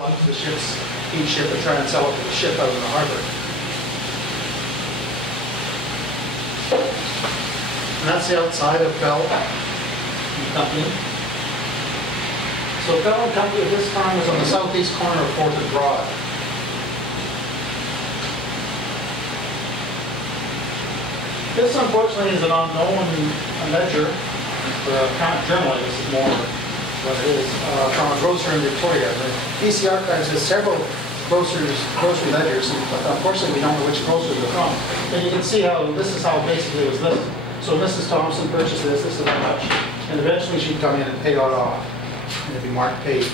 onto the ships, each ship, and try and sell it to the ship out in the harbor. And that's the outside of Bell and Company. So Bell and Company at this time was on the southeast corner of 4th and Broad. This, unfortunately, is an unknown ledger, or a kind of journal. This is more what it is, from a grocer in Victoria. The BC Archives has several grocery ledgers, but unfortunately we don't know which grocers they're from. And you can see how this is how basically it was listed. So Mrs. Thompson purchased this is how much, and eventually she'd come in and pay it off, and it'd be marked paid.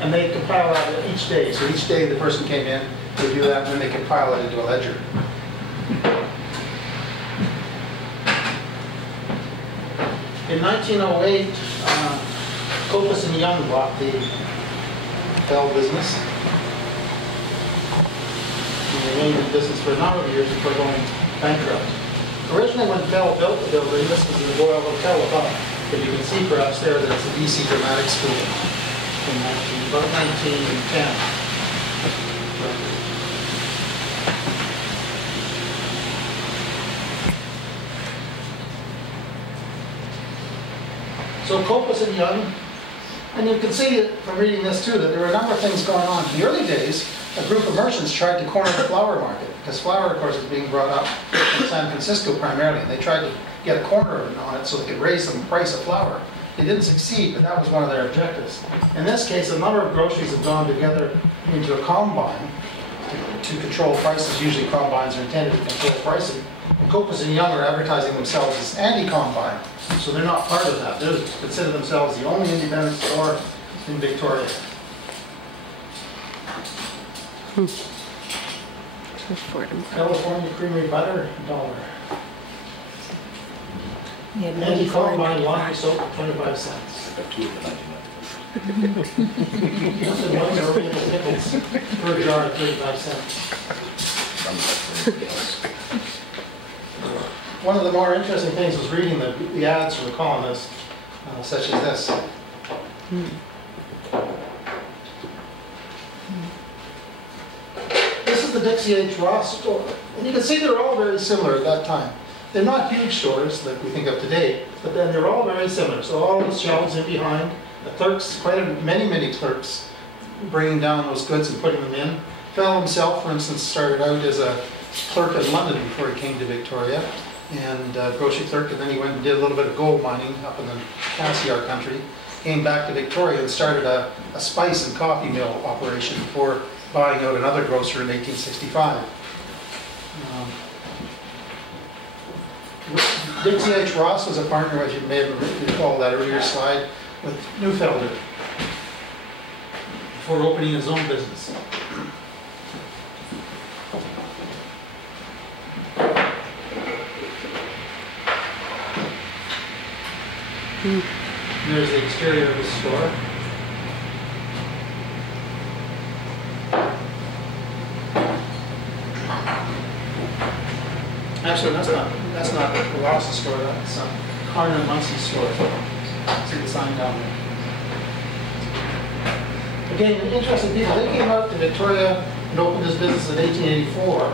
And they compile that each day. So each day the person came in, they do that, and then they compile it into a ledger. In 1908, Corpus Young bought the Bell business. And they remained in business for a number of years before going bankrupt. Originally, when Bell built the building, this was the Royal Hotel above. But you can see perhaps there that it's the BC Dramatic School from about 1910. So Corpus and Young, and you can see from reading this too that there were a number of things going on. In the early days, a group of merchants tried to corner the flour market, because flour, of course, is being brought up from San Francisco primarily, and they tried to get a corner on it so they could raise the price of flour. They didn't succeed, but that was one of their objectives. In this case, a number of groceries have gone together into a combine to control prices. Usually combines are intended to control pricing. And Corpus and Young are advertising themselves as anti-combine. So they're not part of that. They consider themselves the only independent store in Victoria. California creamery butter, $1. Anti-combine laundry soap, 25 cents. Nothing wrong with original pickles per jar, 35 cents. One of the more interesting things was reading the ads from the columnists, such as this. This is the Dixie H Ross store. And you can see they're all very similar at that time. They're not huge stores like we think of today, but then they're all very similar. So all the shelves in behind, the clerks, many clerks, bringing down those goods and putting them in. Fell himself, for instance, started out as a clerk in London before he came to Victoria, and grocery clerk, and then he went and did a little bit of gold mining up in the Cassiar country. Came back to Victoria and started a spice and coffee mill operation before buying out another grocer in 1865. Dixie H Ross was a partner, as you may have recalled that earlier slide, with Neufelder before opening his own business. There's the exterior of the store. Actually, that's not the Ross's store. That's Carter and Munsey's store. See the sign down there. Again, interesting people. They came out to Victoria and opened this business in 1884.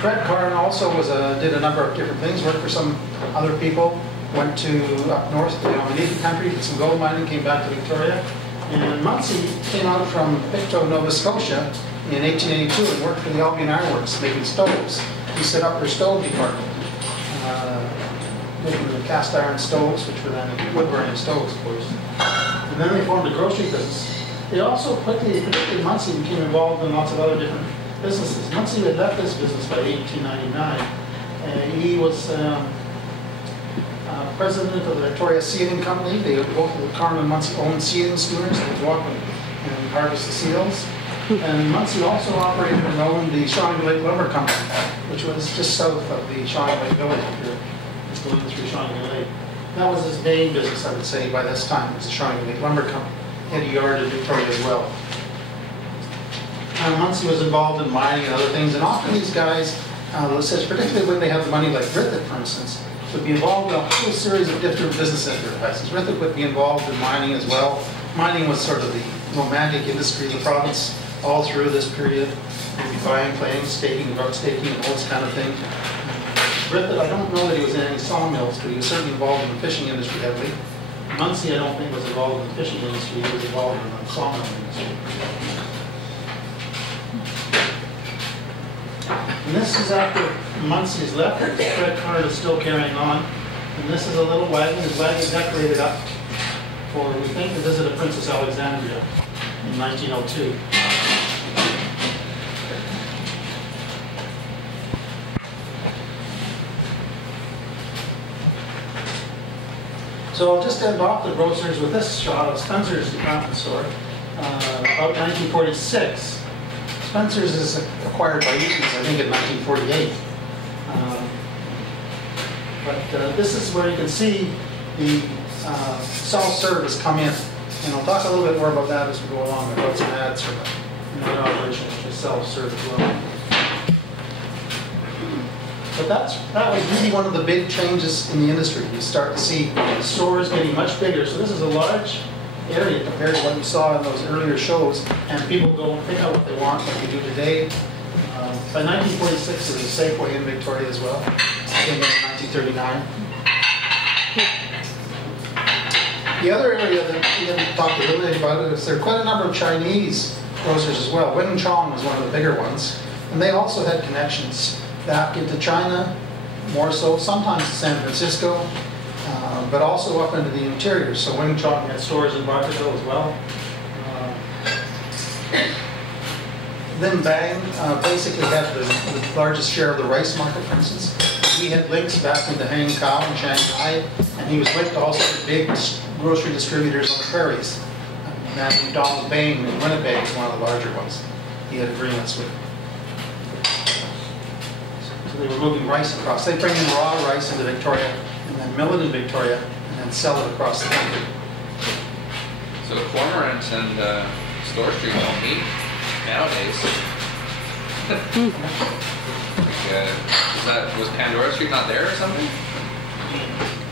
Fred Carn also did a number of different things. Worked for some other people. Went to up north to the Omaniki country, did some gold mining, came back to Victoria. And Munsey came out from Pictou, Nova Scotia in 1882 and worked for the Albion Ironworks making stoves. He set up their stove department, making the cast iron stoves, which were then wood burning stoves, of course. And then they formed a grocery business. They also quickly, particularly Munsey, became involved in lots of other different businesses. Munsey had left this business by 1899. He was president of the Victoria Sealing Company. Both of Carmen and Munsey owned sealing schooners. They would go up and harvest the seals. And Munsey also operated and owned the Shawnee Lake Lumber Company, which was just south of the Shawnee Lake village if you're just going through Shawnee Lake. That was his main business, I would say, by this time. It was the Shawnee Lake Lumber Company. He had a yard in Victoria as well. And Munsey was involved in mining and other things, and often these guys, particularly when they have money like Griffin, for instance, would be involved in a whole series of different business enterprises. Griffin would be involved in mining as well. Mining was sort of the romantic industry of the province all through this period. He'd be buying claims, staking, and all this kind of thing. Griffin, I don't know that he was in any sawmills, but he was certainly involved in the fishing industry heavily. Muncie, I don't think, was involved in the fishing industry. He was involved in the sawmill industry. And this is after Muncie's left. The Fred card is still carrying on. And this is a little wagon. His wagon decorated up for, we think, the visit of Princess Alexandria in 1902. So I'll just end off the grocers with this shot of Spencer's department store. About 1946. Spencer's is acquired by Eaton's, I think, in 1948. But this is where you can see the self-serve has come in. And I'll talk a little bit more about that as we go along. I've got some ads for another operation, which is self-serve as well. But that was really one of the big changes in the industry. You start to see stores getting much bigger. So this is a large area compared to what you saw in those earlier shows, and people go and pick out what they want, like we do today. By 1946, there was a Safeway in Victoria as well. Came in 1939. The other area that we didn't talk a little bit about is there are quite a number of Chinese grocers as well. Wing Chong was one of the bigger ones, and they also had connections back into China, more so, sometimes to San Francisco, but also up into the interior. So Wing Chong had stores in Barkerville as well. Lim Bang basically had the largest share of the rice market, for instance. He had links back into Hang Kao in Shanghai, and he was linked also to big grocery distributors on the prairies. And Donald Bain in Winnipeg is one of the larger ones. He had agreements with. So they were moving rice across. They bring in raw rice into Victoria, and then mill it in Victoria, and then sell it across the country. So Cormorant and Store Street don't meet nowadays. Was Pandora Street not there or something?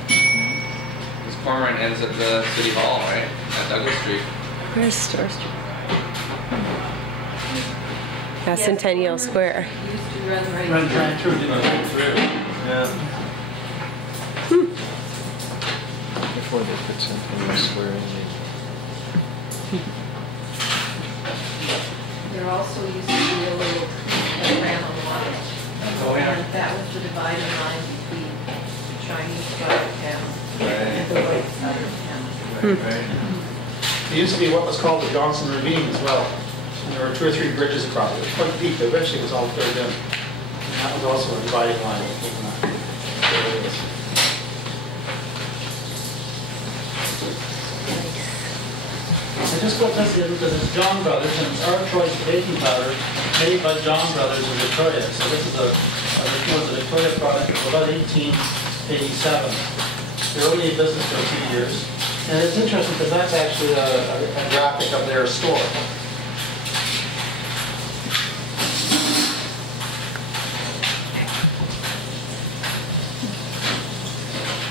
Because Cormorant ends at the City Hall, right? At Douglas Street. Where's Store Street? Yeah, Centennial Square. Used to run right through. Yeah. Before they put Centennial Square in. There also used to be a little that ran on water. Oh, yeah. And that was the dividing line between the Chinese side of town Right. and the white side of town. Right. There used to be what was called the Johnson Ravine as well. And there were 2 or 3 bridges across it. It was quite deep. Eventually it was all filled in. And that was also a dividing line. There it is. I just put this in because it's John Brothers, and it's our choice baking powder made by John Brothers in Victoria. So this is a Victoria product of about 1887. They're only in business for a few years. And it's interesting because that's actually a graphic of their store.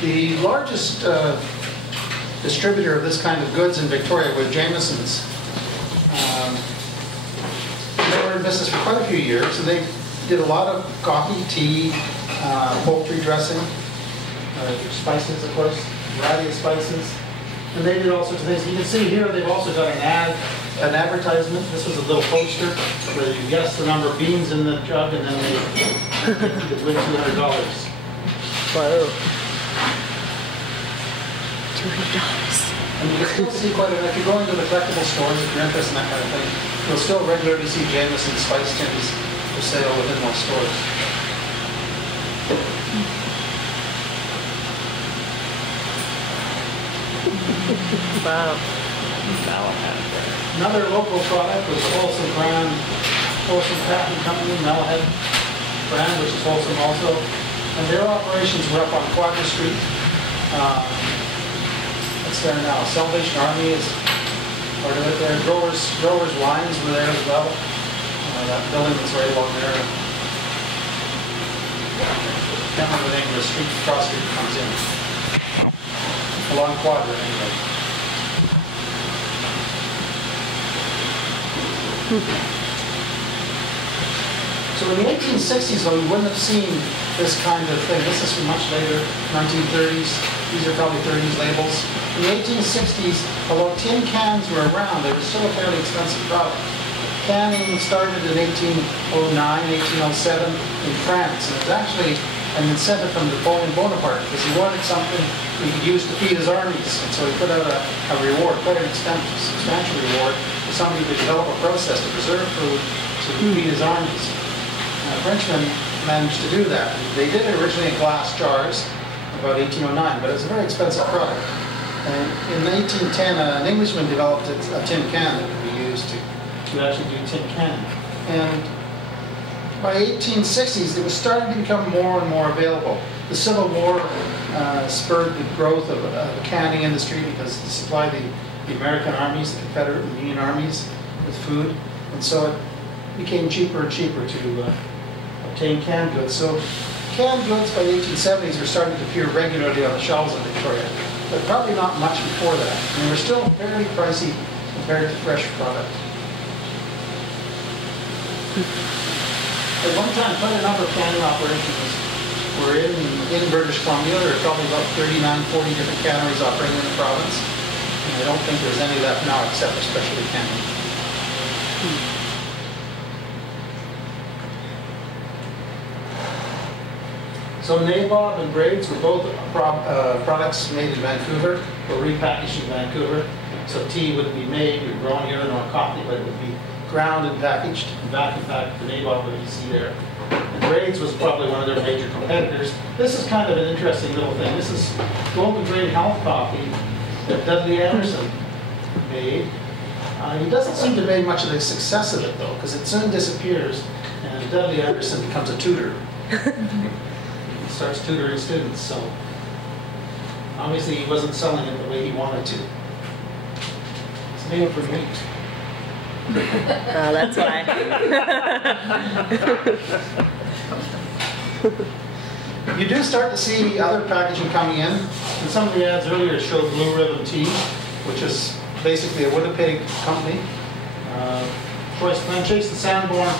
The largest distributor of this kind of goods in Victoria was Jameson's. They were in business for quite a few years, and they did a lot of coffee, tea, poultry dressing, spices, of course, a variety of spices. And they did all sorts of things. You can see here they've also got an advertisement. This was a little poster where you guess the number of beans in the jug, and then they win $200. Whoa. $200. And you can still see quite a, if you go into the collectible stores, if you're interested in that kind of thing, you'll still regularly see Jameson spice tins for sale within most stores. Wow. Another local product was the Wholesome brand, Wholesome Patent Company, Malahide brand, which is Wholesome also. And their operations were up on Quadra Street. It's there now. Salvation Army is part of it there. Growers Wines were there as well. That building was right along there. can't remember the name of the street, cross street that comes in. Along Quadra, anyway. So in the 1860s, though, you wouldn't have seen this kind of thing. This is from much later, 1930s. These are probably 30s labels. In the 1860s, although tin cans were around, they were still a fairly expensive product. Canning started in 1809, 1807 in France, and it was actually an incentive from Napoleon Bonaparte because he wanted something he could use to feed his armies. And so he put out a reward, quite an substantial reward, for somebody to develop a process to preserve food to feed his armies. Frenchmen managed to do that. They did it originally in glass jars, about 1809, but it was a very expensive product. And in 1810, an Englishman developed a tin can that could be used to actually do tin canning. And by 1860s, it was starting to become more and more available. The Civil War spurred the growth of the canning industry because it supplied the American armies, the Confederate and Union armies with food. And so it became cheaper and cheaper to obtain canned goods. So canned goods by the 1870s were starting to appear regularly on the shelves in Victoria, but probably not much before that. And they were still fairly pricey compared to fresh product. At one time, quite a number of canning operations were in British Columbia. There are probably about 39, 40 different canneries operating in the province. And I don't think there's any left now except for specialty canning. So nabob and braids were both products made in Vancouver, or repackaged in Vancouver. So tea wouldn't be made or grown here, nor coffee, but it would be ground and packaged, and vacuum packed, the nabob that you see there. And braids was probably one of their major competitors. This is kind of an interesting little thing. This is Golden Grain Health Coffee that Dudley Anderson made. He doesn't seem to have made much of a success of it, though, because it soon disappears, and Dudley Anderson becomes a tutor. He starts tutoring students, so obviously he wasn't selling it the way he wanted to. It's made for meat. Oh, that's why. You do start to see other packaging coming in. And some of the ads earlier showed Blue Ribbon Tea, which is basically a Winnipeg company. Chase the Sanborn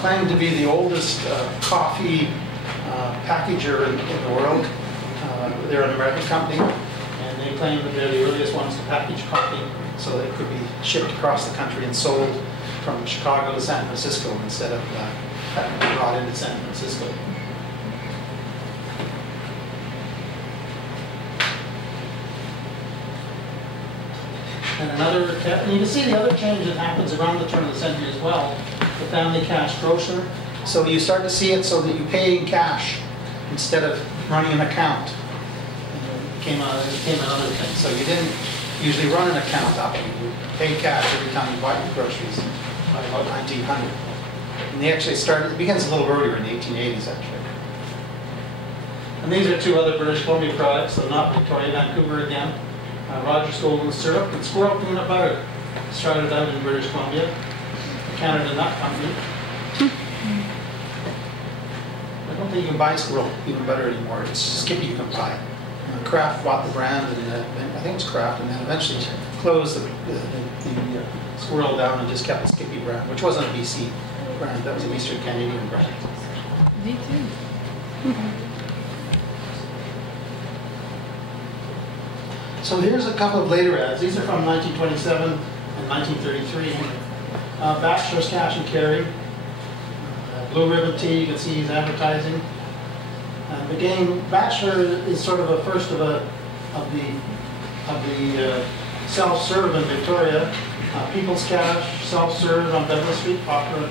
claimed to be the oldest coffee packager in the world. They're an American company, and they claim that they're the earliest ones to package coffee so that it could be shipped across the country and sold from Chicago to San Francisco instead of having to be brought into San Francisco. And you can see the other change that happens around the turn of the century as well, the family cash grocer. So you start to see it so that you pay in cash instead of running an account. It became another thing. So you didn't usually run an account up. You pay cash every time you bought your groceries by about 1900. And they actually started, it begins a little earlier in the 1880s actually. And these are two other British Columbia products, so not Victoria, Vancouver again. Rogers Golden Syrup and Squirrel Peanut Butter. Started out in British Columbia. The Canada Nut Company. I don't think you can buy Squirrel Peanut Butter anymore. It's Skippy you can buy. Kraft bought the brand, and I think it was Kraft, and then eventually closed the Squirrel down and just kept the Skippy brand, which wasn't a BC brand. That was an Eastern Canadian brand. Me too. So here's a couple of later ads. These are from 1927 and 1933. Bachelor's Cash and Carry. Blue Ribbon Tea, you can see he's advertising. And again, Bachelor is sort of a first of the self-serve in Victoria. People's Cash, self-serve on Beverly Street, popular.